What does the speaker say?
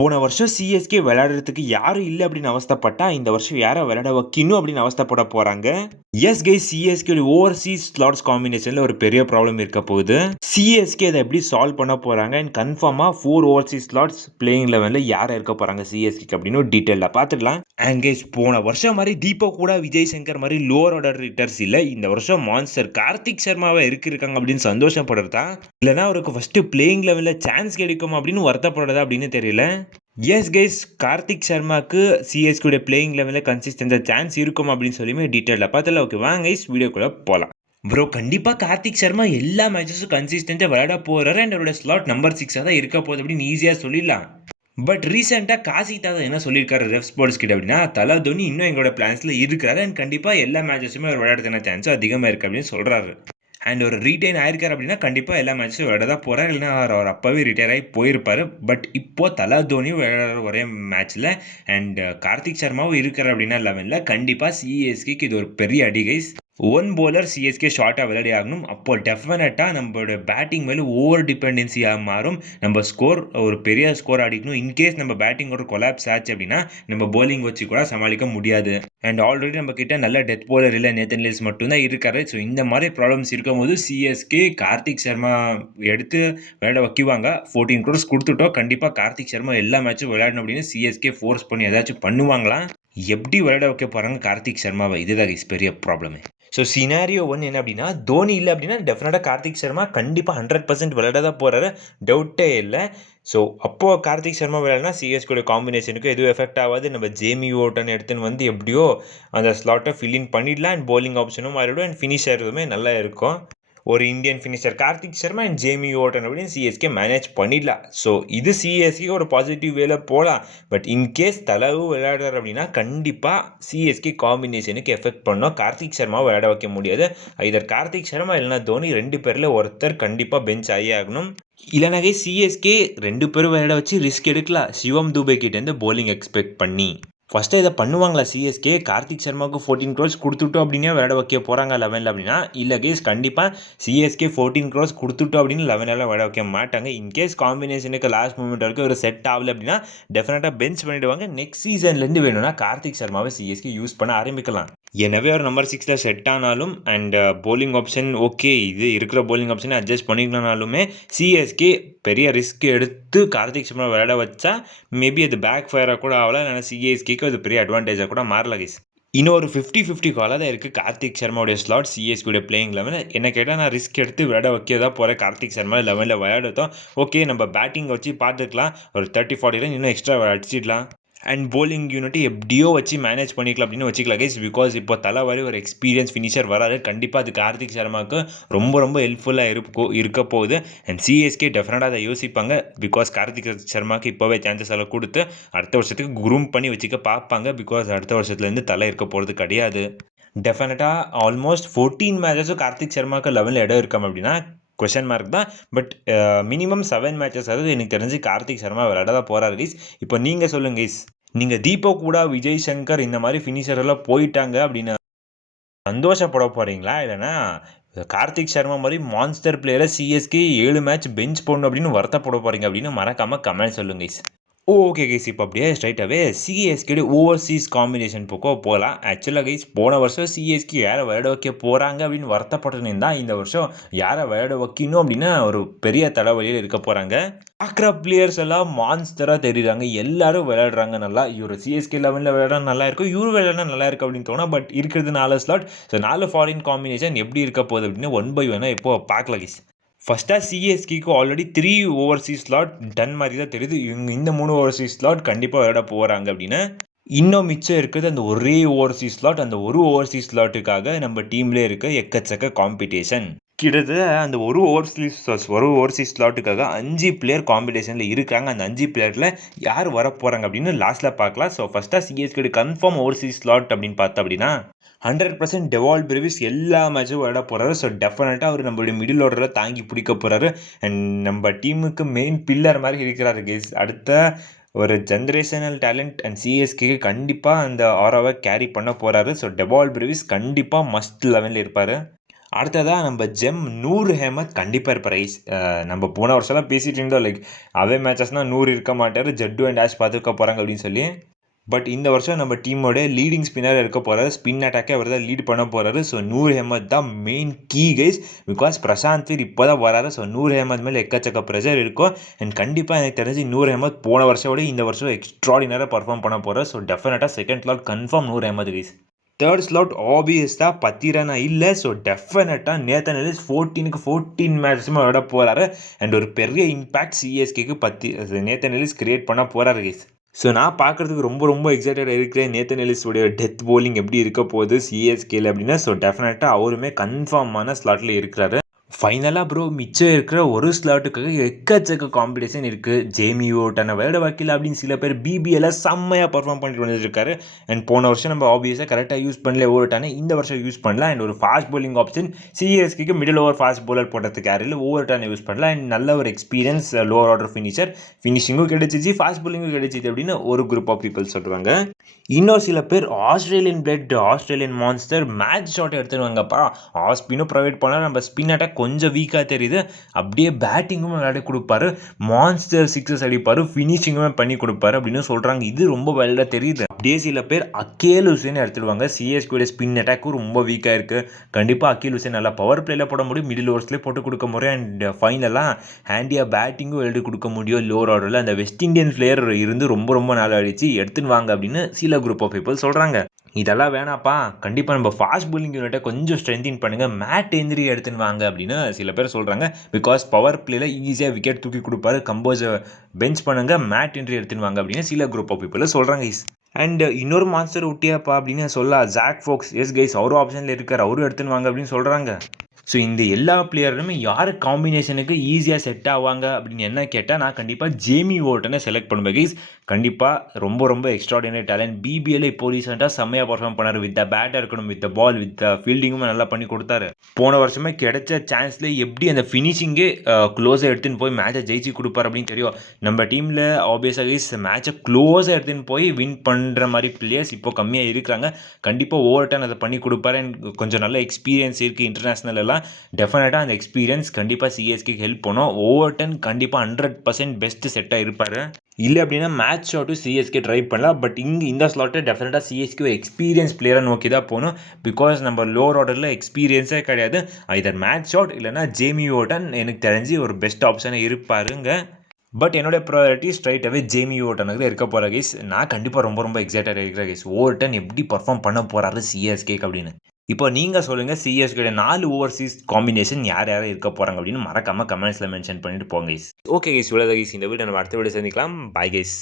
போன வருஷம் சிஎஸ்கே விளையாடுறதுக்கு யாரும் இல்ல அப்படின்னு அவஸ்தைப்பட்டா, இந்த வருஷம் யார விளையாட வைக்கணும் அப்படின்னு அவஸ்தைப்பட போறாங்க. Yes guys, CSK overseas slots காம்பினேஷன்ல ஒரு பெரிய ப்ராப்ளம் இருக்க போகுது. சிஎஸ்கே அதை எப்படி சால்வ் பண்ண போறாங்க அண்ட் கன்ஃபார்மா 4 ஓவர்சீஸ் ஸ்லாட்ஸ் பிளேயிங் லெவல்ல யார் இருக்க போறாங்க சிஎஸ்கே அப்படின்னு டீட்டெயிலா பார்த்துக்கலாம். அண்ட் கைஸ், போன வருஷம் மாதிரி தீபக் கூட விஜய் சங்கர் மாதிரி லோவர் ஆர்டர் ஹிட்டர்ஸ் இல்ல. இந்த வருஷம் மான்ஸ்டர் கார்த்திக் சர்மாவை இருக்காங்க அப்படின்னு சந்தோஷப்படுறதா, இல்லைன்னா அவருக்கு ஃபர்ஸ்ட் பிளேயிங் லெவல்ல சான்ஸ் கிடைக்கும் அப்படின்னு வருத்தப்படுறதா அப்படின்னு தெரியல. எஸ் கைஸ், கார்த்திக் சர்மாக்கு சிஎஸ்கே பிளேயிங் லெவலில் கன்சிஸ்டன்ஸாக சான்ஸ் இருக்கும் அப்படின்னு சொல்லியுமே டீட்டெயிலாக பார்த்தல. ஓகே வாங்க கைஸ், வீடியோக்குள்ளே போகலாம். ப்ரோ, கண்டிப்பாக கார்த்திக் சர்மா எல்லா மேட்சஸும் கன்சிஸ்டன்ட்டாக விளையாட போகிறாரு அண்ட் அவரோட ஸ்லாட் நம்பர் 6 தான் இருக்க போகுது அப்படின்னு ஈஸியாக சொல்லிடலாம். பட் ரீசெண்டாக காசி தாதா என்ன சொல்லியிருக்காரு ரெஃப் ஸ்போர்ட்ஸ் கிட்ட அப்படின்னா, தலா தோனி இன்னும் எங்களோட பிளான்ஸில் இருக்கிறாரு அண்ட் கண்டிப்பாக எல்லா மேட்சஸுமே அவர் விளையாடுறதுக்கான சான்ஸும் அதிகமாக இருக்குது அப்படின்னு சொல்கிறாரு. அண்ட் ஒரு ரீட்டைன் ஆயிருக்காரு அப்படின்னா கண்டிப்பாக எல்லா மேட்சும் விளையாட தான் போகிறார், இல்லைன்னா அவர் அப்போவே ரிட்டையர் ஆகி போயிருப்பார். பட் இப்போது தலா தோனியும் விளையாடுற ஒரே மேட்ச்சில் அண்ட் கார்த்திக் சர்மாவும் இருக்கிறார் அப்படின்னா லெவனில் கண்டிப்பாக சிஎஸ்கேக்கு இது ஒரு பெரிய அடி கைஸ். ஒன் போலர் சிஎஸ்கே ஷார்ட்டாக விளையாடி ஆகணும். அப்போ டெஃபினட்டாக நம்மளோட பேட்டிங் மேலே ஓவர் டிபெண்டன்சியாக மாறும். நம்ம ஸ்கோர் ஒரு பெரிய ஸ்கோர் அடிக்கணும். இன்கேஸ் நம்ம பேட்டிங் ஒரு கொலாப்ஸ் ஆச்சு அப்படின்னா நம்ம போலிங் வச்சு கூட சமாளிக்க முடியாது. அண்ட் ஆல்ரெடி நம்ம கிட்ட நல்ல டெத் போலர் இல்லை, நேத்தன் லில்ஸ் மட்டும்தான் இருக்காரு. ஸோ இந்த மாதிரி ப்ராப்ளம்ஸ் இருக்கும்போது சிஎஸ்கே கார்த்திக் சர்மா எடுத்து விளையாட வைக்குவாங்க. 14 crores கொடுத்துட்டோம். கண்டிப்பாக கார்த்திக் சர்மா எல்லா மேட்சும் விளையாடணும் அப்படின்னு சிஎஸ்கே ஃபோர்ஸ் பண்ணி ஏதாச்சும் பண்ணுவாங்களாம். எப்படி விளையாட வைக்க போகிறாங்க கார்த்திக் சர்மாவை, இதுதான் பெரிய ப்ராப்ளமே. ஸோ சினாரியோ 1 என்ன அப்படின்னா, தோனி இல்லை அப்படின்னா டெஃபினட்டாக கார்த்திக் சர்மா கண்டிப்பாக 100% விளையாட தான் போகிறாரு, டவுட்டே இல்லை. ஸோ அப்போது கார்த்திக் சர்மா விளையாடினா சிஎஸ்கே காம்பினேஷனுக்கு எதுவும் எஃபெக்ட் ஆகாது. நம்ம ஜேமி ஓட்டன் எடுத்துன்னு வந்து எப்படியோ அந்த ஸ்லாட்டை ஃபில்லின் பண்ணிடலாம் அண்ட் போலிங் ஆப்ஷனும் மாறிவிடும் அண்ட் ஃபினிஷர் எதுவுமே நல்லா இருக்கும். ஒரு Indian finisher Karthik Sharma and Jamie Orton அப்படின்னு சிஎஸ்கே மேனேஜ் பண்ணிடலாம். ஸோ இது சிஎஸ்கே ஒரு பாசிட்டிவ் வேல போகலாம். பட் இன்கேஸ் தலவு விளையாடுறாரு அப்படின்னா கண்டிப்பாக சிஎஸ்கே காம்பினேஷனுக்கு எஃபெக்ட் பண்ணோம். கார்த்திக் சர்மாவை விளையாட வைக்க முடியாது. இதர் கார்த்திக் சர்மா இல்லைனா தோனி, 2 பேரில் ஒருத்தர் கண்டிப்பாக பெஞ்ச் ஆகி ஆகணும். இல்லைனாவே சிஎஸ்கே 2 பேரும் விளையாட வச்சு ரிஸ்க் எடுக்கலாம் சிவம் துபே கிட்டேருந்து போலிங் எக்ஸ்பெக்ட் பண்ணி. ஃபஸ்ட்டு இதை பண்ணுவாங்களா சிஎஸ்கே? கார்த்திக் சர்மாவுக்கு 14 crores கொடுத்துட்டோம் அப்படின்னா விளையாட வைக்க போகிறாங்க 11 அப்படின்னா? இல்லை கேஸ், கண்டிப்பாக சிஎஸ்கே 14 crores கொடுத்துட்டோம் அப்படின்னு 11 விளையாட வைக்க மாட்டாங்க. இன்கேஸ் காம்பினேஷனுக்கு லாஸ்ட் மூமெண்ட் வரைக்கும் ஒரு செட் ஆகலை அப்படின்னா டெஃபினட்டாக பெஞ்ச் பண்ணிவிடுவாங்க. நெக்ஸ்ட் சீசன்லேருந்து வேணும்னா கார்த்திக் சர்மாவை சிஎஸ்கே யூஸ் பண்ண ஆரம்பிக்கலாம். எனவே ஒரு நம்பர் 6 செட் ஆனாலும் அண்ட் போலிங் ஆப்ஷன் ஓகே, இது இருக்கிற போலிங் ஆப்ஷனை அட்ஜஸ்ட் பண்ணிக்கலனாலுமே சிஎஸ்கே பெரிய ரிஸ்க் எடுத்து கார்த்திக் சர்மா விளையாட வச்சா மேபி அது பேக் ஃபயராக கூட ஆகலாம், இல்லைனா சிஎஸ்கேக்கு அது பெரிய அட்வான்டேஜாக கூட மாறல கைஸ். இன்னும் ஒரு 50-50 காலாக தான் இருக்குது கார்த்திக் சர்மாவுடைய ஸ்லாட் சிஎஸ்கேடைய பிளேயிங் லெவலில். என்ன கேட்டால் நான் ரிஸ்க் எடுத்து விளையாட வைக்க தான் போகிறேன். கார்த்திக் சர்மா லெவலில் விளையாடுத்தோம் ஓகே, நம்ம பேட்டிங் வச்சு பார்த்துக்கலாம். ஒரு 30-40 ரன் இன்னும் எக்ஸ்ட்ரா அடிச்சிடலாம் அண்ட் போலிங் யூனிட்டி எப்படியோ வச்சு மேனேஜ் பண்ணிக்கலாம் அப்படின்னு வச்சுக்கலாம் கைஸ். பிகாஸ் இப்போ தலைவாரி ஒரு எக்ஸ்பீரியன்ஸ் ஃபினிஷர் வராது. கண்டிப்பாக அது கார்த்திக் சர்மாவுக்கு ரொம்ப ரொம்ப ஹெல்ப்ஃபுல்லாக இருக்க போகுது அண்ட் சிஎஸ்கே டெஃபினட்டாக அதை யோசிப்பாங்க. பிகாஸ் கார்த்திக் சர்மாவுக்கு இப்போவே சான்சஸ் எல்லாம் கொடுத்து அடுத்த வருஷத்துக்கு குரூம் பண்ணி வச்சுக்க பார்ப்பாங்க. பிகாஸ் அடுத்த வருஷத்துலேருந்து தலை இருக்க போகிறது கிடையாது. டெஃபினட்டாக ஆல்மோஸ்ட் 14 மேட்சஸும் கார்த்திக் சர்மாவுக்கு லெவலில் இடம் இருக்காம அப்படின்னா கொஷன் மார்க் தான். பட் மினிமம் 7 மேட்சஸ் அதாவது எனக்கு தெரிஞ்சு கார்த்திக் சர்மா விளையாட தான் போகிறாரு கைஸ். இப்போ நீங்கள் சொல்லுங்கள் கைஸ், நீங்கள் தீபக் கூட விஜய் சங்கர் இந்த மாதிரி ஃபினிஷர் எல்லாம் போயிட்டாங்க அப்படின்னு சந்தோஷப்பட போகிறீங்களா, இல்லைனா கார்த்திக் சர்மா மாதிரி மான்ஸ்டர் பிளேயரை சிஎஸ்கே 7 மேட்ச் பெஞ்ச் போடணும் அப்படின்னு வருத்தப்பட போகிறீங்க அப்படின்னு மறக்காமல் கமெண்ட் சொல்லுங்க கைஸ். ஓகே கைஸ், இப்போ அப்படியே ஸ்ட்ரைட்டாகவே சிஎஸ்கே ஓவர்சீஸ் காம்பினேஷன் பக்கம் போகலாம். ஆக்சுவலாக கைஸ், போன வருஷம் சிஎஸ்கே யாரை விளையாட வைக்க போகிறாங்க அப்படின்னு வருத்தப்பட்டு தான் இந்த வருஷம் யாரை விளையாட வைக்கணும் அப்படின்னா ஒரு பெரிய தலைவலியில் இருக்க போகிறாங்க. பார்க்குற பிளேயர்ஸ் எல்லாம் மான்ஸ்டராக தெரியுறாங்க, எல்லாரும் விளையாடுறாங்க நல்லா. இவர் சிஎஸ்கே லெவலில் விளையாட நல்லா இருக்கும், இவர் விளையாட நல்லா இருக்கு அப்படின்னு தோணும். பட் இருக்கிறது 4 ஸ்லாட். ஸோ 4 ஃபாரின் காம்பினேஷன் எப்படி இருக்க போகுது அப்படின்னு 1 by 1 இப்போ பார்க்கலாம் கைஸ். ஃபஸ்ட்டாக சிஎஸ்கேக்கு ஆல்ரெடி 3 ஓவர்சீஸ் ஸ்லாட் டன் மாதிரி தான் தெரியுது. இவங்க இந்த 3 ஓவர்சீஸ் ஸ்லாட் கண்டிப்பாக விளையாட போகிறாங்க அப்படின்னு. இன்னும் மிச்சம் இருக்குது அந்த ஒரே ஓவர்சீஸ் ஸ்லாட். அந்த ஒரு ஓவர்சீஸ் ஸ்லாட்டுக்காக நம்ம டீம்லேயே இருக்க எக்கச்சக்க காம்படிஷன். கிட்டத்தட்ட அந்த ஒரு ஓவர்சீஸ் ஸ்லாட்டுக்காக 5 பிளேயர் காம்படிஷனில் இருக்காங்க. அந்த 5 பிளேயரில் யார் வர போகிறாங்க அப்படின்னு லாஸ்ட்டில் பார்க்கலாம். ஸோ ஃபஸ்ட்டாக சிஎஸ்கே கன்ஃபார்ம் ஓவர்சீஸ் ஸ்லாட் அப்படின்னு பார்த்தா அப்படின்னா 100% டெவால் பிரெவிஸ் எல்லா மேட்சும் விளையாட போகிறாரு. ஸோ டெஃபினட்டாக அவர் நம்மளுடைய மிடில் ஆர்டரில் தாங்கி பிடிக்க போகிறாரு அண்ட் நம்ம டீமுக்கு மெயின் பில்லர் மாதிரி இருக்கிறாரு கேஸ். அடுத்த ஒரு ஜென்ரேஷனல் டேலண்ட் அண்ட் சிஎஸ்கேக்கு கண்டிப்பாக அந்த ஆராவை கேரி பண்ண போகிறாரு. ஸோ டெவால் பிரெவிஸ் கண்டிப்பாக மஸ்ட் லெவலில் இருப்பார். அடுத்ததா நம்ம ஜெம் நூர் அஹ்மத் கண்டிப்பா இருப்பாரு கைஸ். நம்ம போன வருஷம்லாம் பேசிட்டு இருந்தோம் லைக் அவே மேட்சஸ்னா நூர் இருக்க மாட்டாரு, ஜட்டு அண்ட் ஆஷ் பார்த்துக்க போறாங்க அப்படின்னு சொல்லி. பட் இந்த வருஷம் நம்ம டீமோட லீடிங் ஸ்பின்னர் இருக்க போறாரு. ஸ்பின் அட்டாக்கே அவர் தான் லீட் பண்ண போறாரு. ஸோ நூர் அஹ்மத் தான் main key guys. Because Prashant Veer இப்போ தான் வராரு. ஸோ நூர் அஹ்மத் மேலே எக்கச்சக்க ப்ரெஷர் இருக்கும். அண்ட் கண்டிப்பாக எனக்கு தெரிஞ்சு நூர் அஹ்மத் போன வருஷம் விட இந்த வருஷம் எக்ஸ்ட்ராடினராக பர்ஃபார்ம் பண்ண போறாரு. ஸோ டெஃபினட்டாக second slot confirm Noor Ahmad guys. Third slot ஆப்வியஸாக பத்திரனா இல்லை. ஸோ டெஃபினட்டாக நேத்தன் எல்லிஸ் 14 மேட்சுமே விளையாட போகிறாரு. அண்ட் ஒரு பெரிய இம்பேக்ட் சிஎஸ்கேக்கு நேத்தன் எல்லிஸ் கிரியேட் பண்ண போகிறாரு கைஸ். ஸோ நான் பார்க்குறதுக்கு ரொம்ப எக்ஸைட்டட் இருக்கிறேன். நேத்தன் எல்லிஸோடைய டெத் போலிங் எப்படி இருக்க போகுது சிஎஸ்கேல அப்படின்னா. ஸோ டெஃபினட்டாக அவருமே கன்ஃபார்மான ஸ்லாட்டில் இருக்கிறாரு. ஃபைனலாக ப்ரோ மிச்சம் இருக்கிற ஒரு ஸ்லாட்டுக்காக எக்கச்சக்க காம்படிஷன் இருக்குது. ஜேமி ஓட்டனை விளையாட வைக்கல அப்படின்னு சில பேர் பிபிஎல்ல செம்மையாக பர்ஃபார்ம் பண்ணிட்டு வந்துருக்காரு. அண்ட் போன வருஷம் நம்ம ஆப்வியஸாக கரெக்டாக யூஸ் பண்ணல ஓவர்டானே, இந்த வருஷம் யூஸ் பண்ணலாம். அண்ட் ஒரு ஃபாஸ்ட் bowling ஆப்ஷன் சிஎஸ்கேக்கு மிடில் ஓவர் ஃபாஸ்ட் bowler போடுறதுக்கு யாரில் ஓவர்டானை யூஸ் பண்ணலாம். அண்ட் நல்ல ஒரு எக்ஸ்பீரியன்ஸ் லோவர் ஆர்டர் ஃபினிஷிங்கும் கிடைச்சிச்சு, ஃபாஸ்ட் bowlingகும் கிடைச்சிது அப்படின்னு ஒரு குரூப் ஆஃப் பீப்புள் சொல்கிறாங்க. இன்னொரு சில பேர் ஆஸ்திரேலியன் மான்ஸ்டர் மேட்ச் ஷாட் எடுத்துருவாங்கப்பா, ஸ்பின்னும் ப்ரொவைட் பண்ணால் நம்ம ஸ்பின் அட்டாக் கொஞ்சம் வீக்காக தெரியுது, அப்படியே பேட்டிங்கும் விளையாடி கொடுப்பாரு, மான்ஸ்டர் சிக்ஸஸ் அடிப்பார், ஃபினிஷிங்குமே பண்ணி கொடுப்பாரு அப்படின்னு சொல்கிறாங்க. இது ரொம்ப வெல்டாக தெரியுது. அப்படியே சில பேர் அக்கேல் ஹுசேன் எடுத்துடுவாங்க. சிஎஸ்கேட ஸ்பின் அட்டாக்கும் ரொம்ப வீக்காக இருக்குது. கண்டிப்பாக அக்கேல் ஹுசேன் நல்லா பவர் பிளேயில் போட முடியும், மிடில் ஓவர்ஸ்லேயே போட்டு கொடுக்க முடியும். அண்ட் ஃபைனலாக ஹேண்டியாக பேட்டிங்கும் எழுதி கொடுக்க முடியும் லோவர் ஆர்டரில். அந்த வெஸ்ட் இண்டியன் பிளேயர் இருந்து ரொம்ப நாள் அடிச்சு எடுத்துன்னு வாங்க அப்படின்னு சில குரூப் ஆஃப் பீப்புள் சொல்கிறாங்க. இதெல்லாம் வேணாப்பா, கண்டிப்பாக நம்ம ஃபாஸ்ட் bowling யூனிட்டை கொஞ்சம் ஸ்ட்ரென்தின் பண்ணுங்கள், மேட் ஹென்ரி எடுத்துன்னு வாங்க அப்படின்னு சில பேர் சொல்கிறாங்க. பிகாஸ் பவர் பிளேயில் ஈஸியாக விக்கெட் தூக்கி கொடுப்பாரு, கம்போஸை பெஞ்ச் பண்ணுங்கள், மேட் ஹென்ரி எடுத்துன்னு வாங்க அப்படின்னு சில குரூப் ஆஃப் பீப்புள் சொல்கிறாங்க கைஸ். அண்ட் இன்னொரு மான்ஸ்டர் விட்டியாப்பா அப்படின்னு சொல்லலாம், ஜாக் ஃபோக்ஸ். எஸ் கைஸ், அவரும் ஆப்ஷனில் இருக்கார், அவரும் எடுத்துன்னு வாங்க அப்படின்னு சொல்கிறாங்க. ஸோ இந்த எல்லா பிளேயருமே யார் காம்பினேஷனுக்கு ஈஸியாக செட் ஆவாங்க அப்படின்னு என்ன கேட்டால் நான் கண்டிப்பாக ஜேமி ஓட்டனை செலக்ட் பண்ணுவேன் கைஸ். கண்டிப்பாக ரொம்ப எக்ஸ்ட்ராடினரி டேலண்ட். பிபிஎல் இப்போ ரீசெண்டாக செம்மையாக பர்ஃபார்ம் பண்ணார். வித் த பேட்டாக இருக்கணும், with the ball, with the ஃபீல்டிங்குமே நல்லா பண்ணி கொடுத்தாரு. போன வருஷமே கிடைச்ச சான்ஸில் எப்படி அந்த ஃபினிஷிங்கே க்ளோஸாக எடுத்துன்னு போய் மேட்சை ஜெயிச்சு கொடுப்பார் அப்படின்னு தெரியும். நம்ம டீமில் ஆப்வியஸாக கைஸ் மேட்சை க்ளோஸாக எடுத்துன்னு போய் வின் பண்ணுற மாதிரி பிளேயர்ஸ் இப்போ கம்மியாக இருக்கிறாங்க. கண்டிப்பாக ஓவர்டன் அதை பண்ணி கொடுப்பாரு. கொஞ்சம் நல்ல எக்ஸ்பீரியன்ஸ் இருக்குது இன்டர்நேஷ்னல் எல்லாம். டெஃபினட்டாக அந்த எக்ஸ்பீரியன்ஸ் கண்டிப்பாக சிஎஸ்கேக்கு ஹெல்ப் பண்ணும். ஓவர்டன் கண்டிப்பாக 100% பெஸ்ட் செட்டாக இருப்பார். இல்லை அப்படின்னா மேட்ச் ஷாட்டும் சிஎஸ்கே ட்ரை பண்ணலாம். பட் இந்த ஸ்லாட்டை டெஃபினட்டாக சிஎஸ்கே எக்ஸ்பீரியன்ஸ் பிளேயரை நோக்கி தான் போகணும். பிகாஸ் நம்ம லோவர் ஆர்டரில் எக்ஸ்பீரியன்ஸே கிடையாது. இதர் மேட்ச் ஷாட் இல்லைனா ஜேமி ஓட்டன் எனக்கு தெரிஞ்சு ஒரு பெஸ்ட் ஆப்ஷனாக இருப்பாருங்க. பட் என்னோடய ப்ரையாரிட்டி ஸ்ட்ரைட்டாகவே ஜேமி ஓட்டனுக்கு தான் இருக்க போகிற கைஸ். நான் கண்டிப்பாக ரொம்ப எக்ஸைட்டட் இருக்கிறேன் கைஸ். ஓவர்டன் எப்படி பர்ஃபார்ம் பண்ண போகிறாரு சிஎஸ்கேக்கு அப்படின்னு. இப்போ நீங்கள் சொல்லுங்கள், சிஎஸ்கேட 4 ஓவர்சீஸ் காம்பினேஷன் யார் இருக்க போகிறாங்க அப்படின்னு மறக்காமல் கமெண்ட்ஸில் மென்ஷன் பண்ணிட்டு போங்க கைஸ். ஓகே கைஸ், இவ்வளோ கைஸ் இந்த வீடியோ நம்ம அடுத்த வீடியோ சந்திக்கலாம். Bye guys.